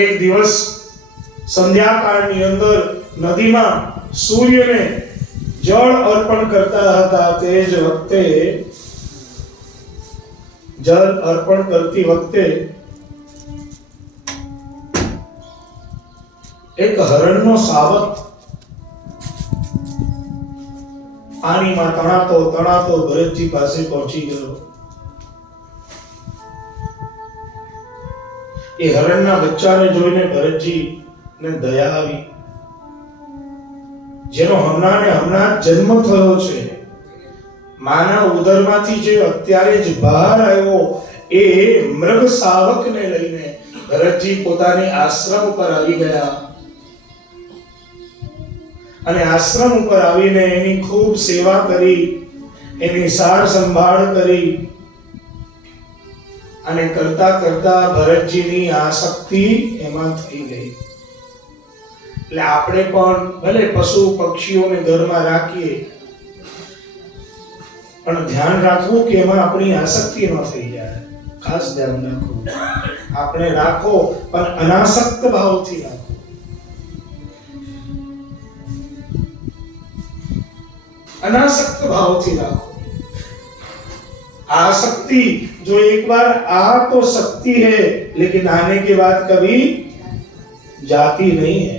એક દિવસ સંધ્યાકાળની અંદર નદીમાં સૂર્યને જળ અર્પણ કરતા હતા. તે જ વખતે જળ અર્પણ કરતી વખતે એક હરણનો સાવક પાણીમાં તણાતો તણાતો ભરતજી પાસે પહોંચી ગયો. એ હરણના બચ્ચાને જોઈને ભરતજી ને દયા આવી. જેનો હમણાં જન્મ થયો છે, માના ઉદરમાંથી જે અત્યારે જ બહાર આવ્યો, એ મૃગ શાવકને લઈને ભરતજી પોતાની આશ્રમ ઉપર આવી ગયા. અને આશ્રમ ઉપર આવીને એની ખૂબ સેવા કરી, એની સાર સંભાળ કરી. અને કરતા કરતા ભરતજીની આસક્તિ એમાં થઈ ગઈ. એટલે આપણે પણ ભલે પશુ પક્ષીઓને ઘરમાં રાખીએ, પણ ધ્યાન રાખવું કે એમાં આપણી આસક્તિ ન થઈ જાય. ખાસ ધ્યાન રાખવું. આપણે રાખો પણ અનાસક્ત ભાવથી રાખો. अनासक्त भाव थी राखो. आसक्ति जो एक बार आ तो सकती है, लेकिन आने के बाद कभी जाती नहीं है.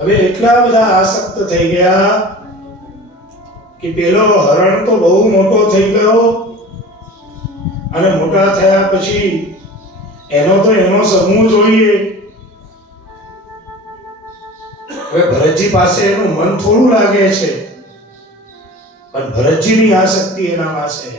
હવે એટલા બધા આસક્ત થઈ ગયા કે પેલો હરણ તો બહુ મોટો થઈ ગયો, અને મોટા થયા પછી એનો સમૂહ જોઈએ. હવે ભરતજી પાસે એનું મન થોડું લાગે છે, પણ ભરતજીની આસક્તિ એના પાસે